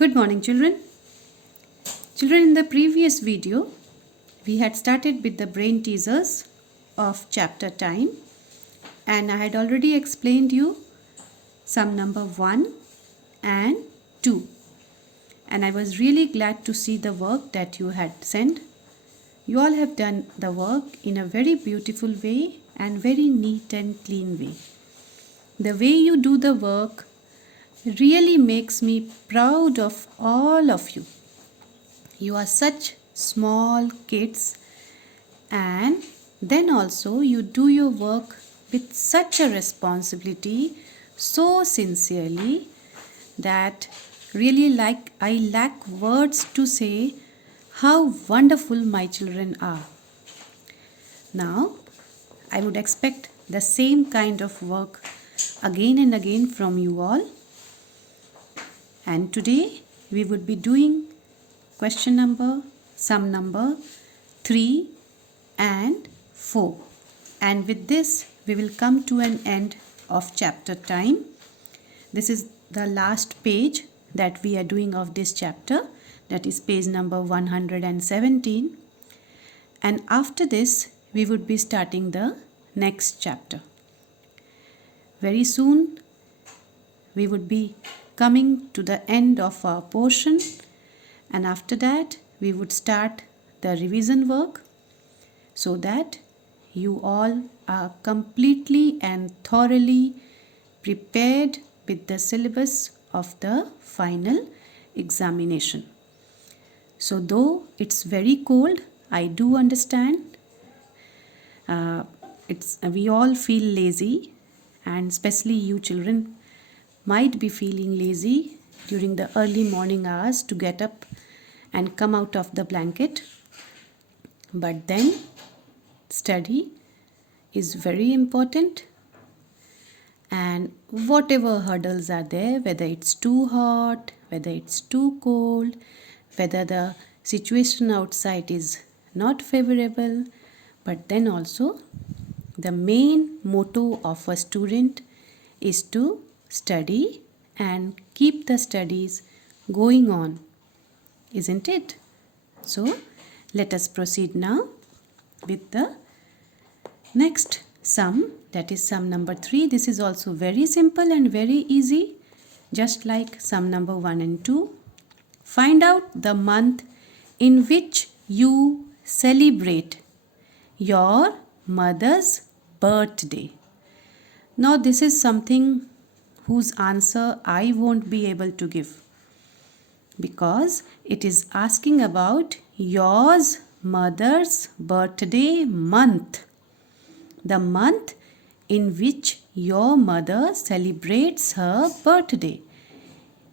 Good morning, children. Children, in the previous video, we had started with the brain teasers of chapter time, and I had already explained you sum number 1 and 2. And I was really glad to see the work that you had sent. You all have done the work in a very beautiful way and very neat and clean way. The way you do the work really makes me proud of all of you. You are such small kids, and then also you do your work with such a responsibility, so sincerely, that really I lack words to say how wonderful my children are. Now I would expect the same kind of work again and again from you all, and today we would be doing sum number 3 and 4. And with this, we will come to an end of chapter time. This is the last page that we are doing of this chapter. That is page number 117. And after this, we would be starting the next chapter. Very soon, we would be coming to the end of our portion. And after that, we would start the revision work so that you all are completely and thoroughly prepared with the syllabus of the final examination. So though it's very cold, I do understand. We all feel lazy, and especially you children might be feeling lazy during the early morning hours to get up and come out of the blanket. But then study is very important, and whatever hurdles are there, whether it's too hot, whether it's too cold, whether the situation outside is not favorable, but then also the main motto of a student is to study and keep the studies going on, isn't it? So let us proceed now with the next sum, that is sum number 3. This is also very simple and very easy, just like sum number 1 and 2. Find out the month in which you celebrate your mother's birthday. Now this is something whose answer I won't be able to give, because it is asking about yours mother's birthday month, the month in which your mother celebrates her birthday.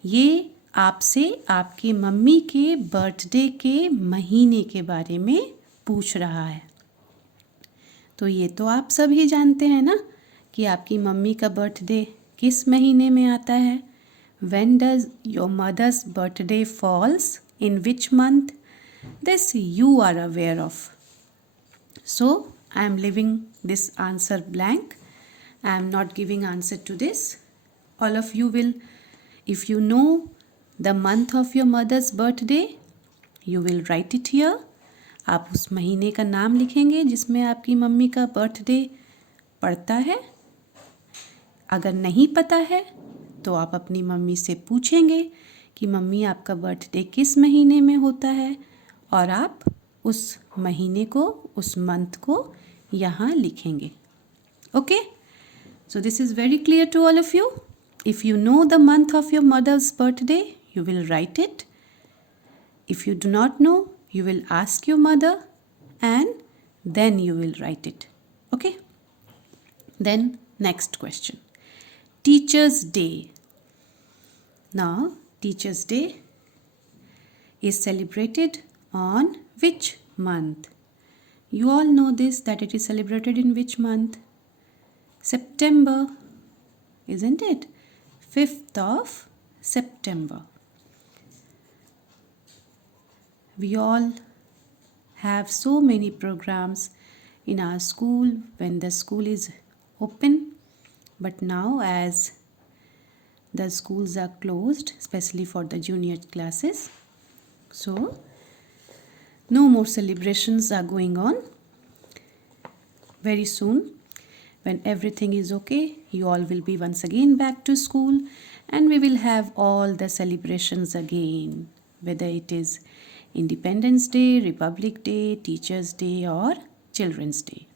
ये आपसे आपकी mummy के birthday के महीने के बारे में पूछ रहा है. तो ये तो आप सभी जानते हैं ना कि आपकी मम्मी का बर्थडे किस महीने में आता है. When does your mother's birthday falls? In which month? This you are aware of. So I am leaving this answer blank. I am not giving answer to this. All of you will, if you know the month of your mother's birthday, you will write it here. आप उस महीने का नाम लिखेंगे जिसमें आपकी mummy का birthday पड़ता है. अगर नहीं पता है तो आप अपनी मम्मी से पूछेंगे कि मम्मी आपका बर्थडे किस महीने में होता है, और आप उस महीने को, उस मंथ को यहाँ लिखेंगे. Okay, so this is very clear to all of you. If you know the month of your mother's birthday, you will write it. If you do not know, you will ask your mother and then you will write it. Okay? Then next question. Teacher's Day. Now, Teacher's Day is celebrated on which month? You all know this, that it is celebrated in which month? September, isn't it? 5th of September. We all have so many programs in our school when the school is open. But now, as the schools are closed, especially for the junior classes. So, no more celebrations are going on. Very soon, when everything is okay, you all will be once again back to school and we will have all the celebrations again, whether it is Independence Day, Republic Day, Teachers Day or Children's Day.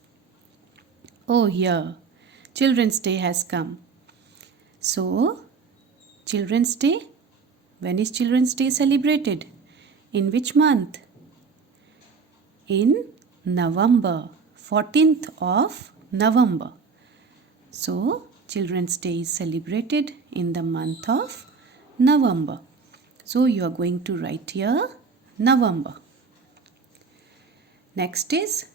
Oh, here, Children's Day has come. So, Children's Day, when is Children's Day celebrated? In which month? In November, 14th of November. So, Children's Day is celebrated in the month of November. So, you are going to write here November. Next is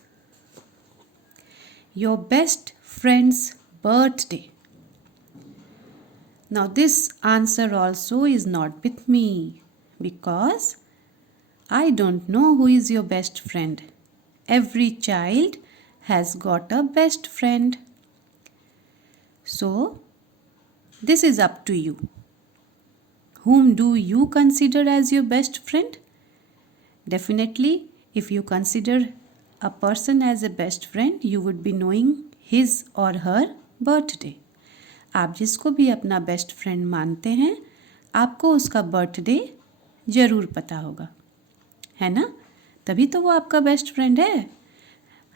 your best friend's birthday. Now, this answer also is not with me because I don't know who is your best friend. Every child has got a best friend. So, this is up to you. Whom do you consider as your best friend? Definitely, if you consider a person as a best friend, you would be knowing his or her birthday. आप जिसको भी अपना best friend मानते हैं, आपको उसका birthday ज़रूर पता होगा, है ना? तभी तो वो आपका बेस्ट फ्रेंड है.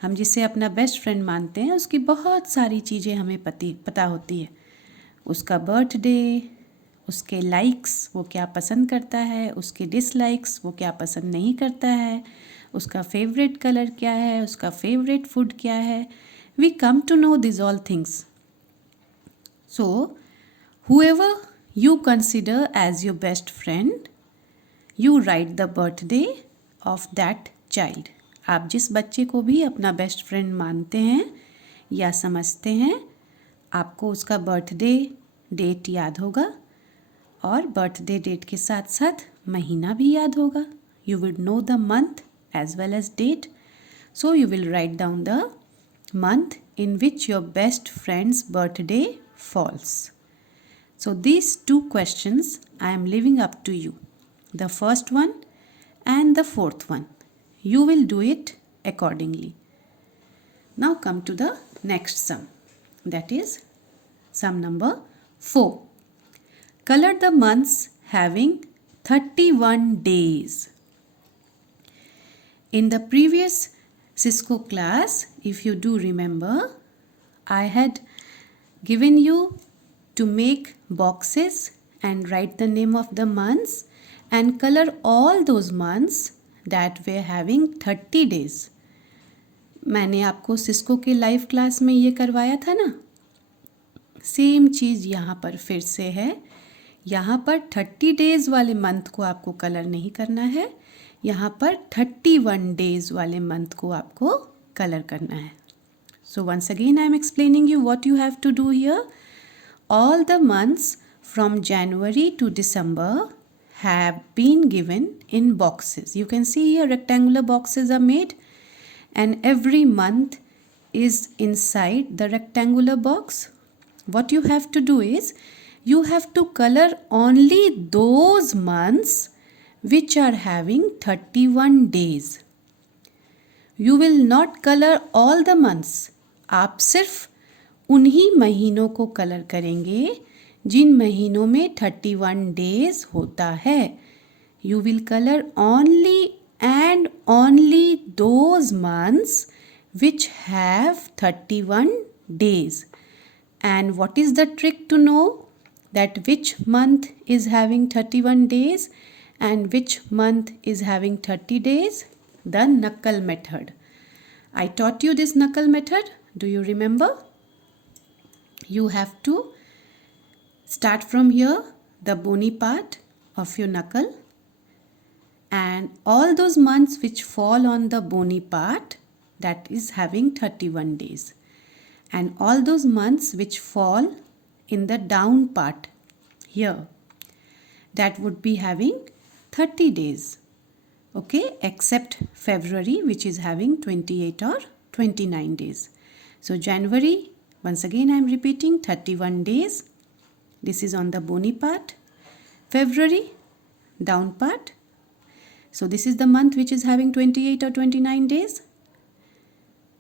हम जिसे अपना बेस्ट फ्रेंड मानते हैं उसकी बहुत सारी चीज़ें हमें पता होती है. उसका बर्थडे, उसके लाइक्स, वो क्या पसंद करता है, उसके डिसलाइक्स, वो क्या पसंद नहीं करता है, उसका फेवरेट कलर क्या है, उसका फेवरेट फूड क्या है. We come to know this all things. So, whoever you consider as your best friend, you write the birthday of that child. आप जिस बच्चे को भी अपना बेस्ट फ्रेंड मानते हैं या समझते हैं, आपको उसका बर्थडे डेट याद होगा और बर्थडे डेट के साथ साथ महीना भी याद होगा. You would know the month as well as date. So, you will write down the month in which your best friend's birthday falls. So these two questions I am leaving up to you. The first one and the fourth one. You will do it accordingly. Now come to the next sum. That is sum number 4. Color the months having 31 days. In the previous Cisco class, if you do remember, I had given you to make boxes and write the name of the months and color all those months that were having 30 days. मैंने आपको Cisco के live class में ये करवाया था ना. Same चीज़ यहाँ पर फिर से है. यहाँ पर 30 डेज़ वाले मंथ को आपको कलर नहीं करना है. यहाँ पर 31 डेज़ वाले मंथ को आपको कलर करना है. So once again I am explaining you what you have to do here. All the months from January to December have been given in boxes. You can see here rectangular boxes are made and every month is inside the rectangular box. What you have to do is you have to color only those months which are having 31 days. You will not color all the months. आप सिर्फ उन्हीं महीनों को colour करेंगे जिन महीनों में 31 days होता है. You will color only and only those months which have 31 days. And what is the trick to know that which month is having 31 days and which month is having 30 days? The knuckle method. I taught you this knuckle method. Do you remember? You have to start from here, the bony part of your knuckle, and all those months which fall on the bony part, that is having 31 days, and all those months which fall in the down part here, that would be having 30 days. Okay, except February, which is having 28 or 29 days. So January, once again I am repeating, 31 days. this is on the bony part. February, down part. So this is the month which is having 28 or 29 days.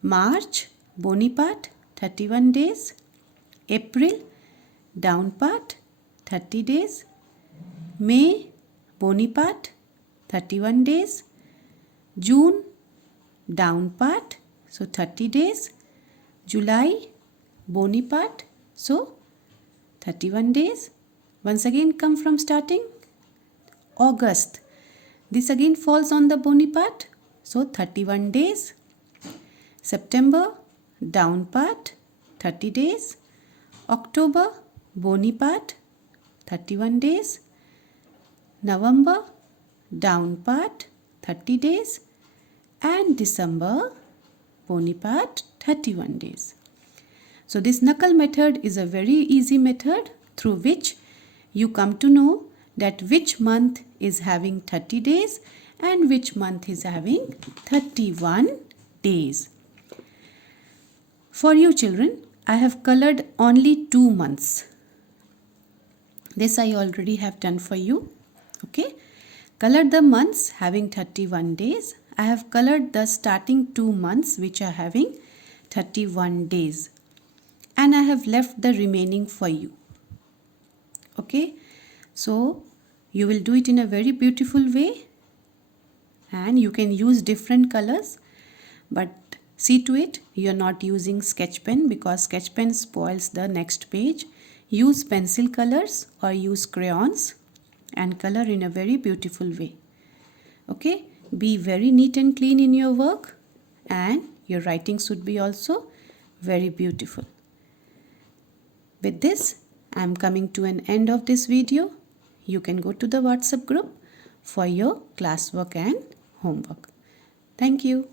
March, bony part, 31 days. April, down part, 30 days. May, bony part, 31 days. June, down part, so 30 days. July, bony part, so 31 days. Once again come from starting. August, this again falls on the bony part, so 31 days. September, down part, 30 days. October, bony part, 31 days. November, down part, 30 days. And December, bony part, 31 days. So this knuckle method is a very easy method through which you come to know that which month is having 30 days and which month is having 31 days. For you children, I have colored only 2 months. This I already have done for you. Okay. Colored the months having 31 days. I have colored the starting 2 months which are having 31 days. And I have left the remaining for you. Okay. So you will do it in a very beautiful way. And you can use different colors. But see to it you are not using sketch pen because sketch pen spoils the next page. Use pencil colors or use crayons and color in a very beautiful way. Okay, be very neat and clean in your work and your writing should be also very beautiful. With this, I am coming to an end of this video. You can go to the WhatsApp group for your classwork and homework. Thank you.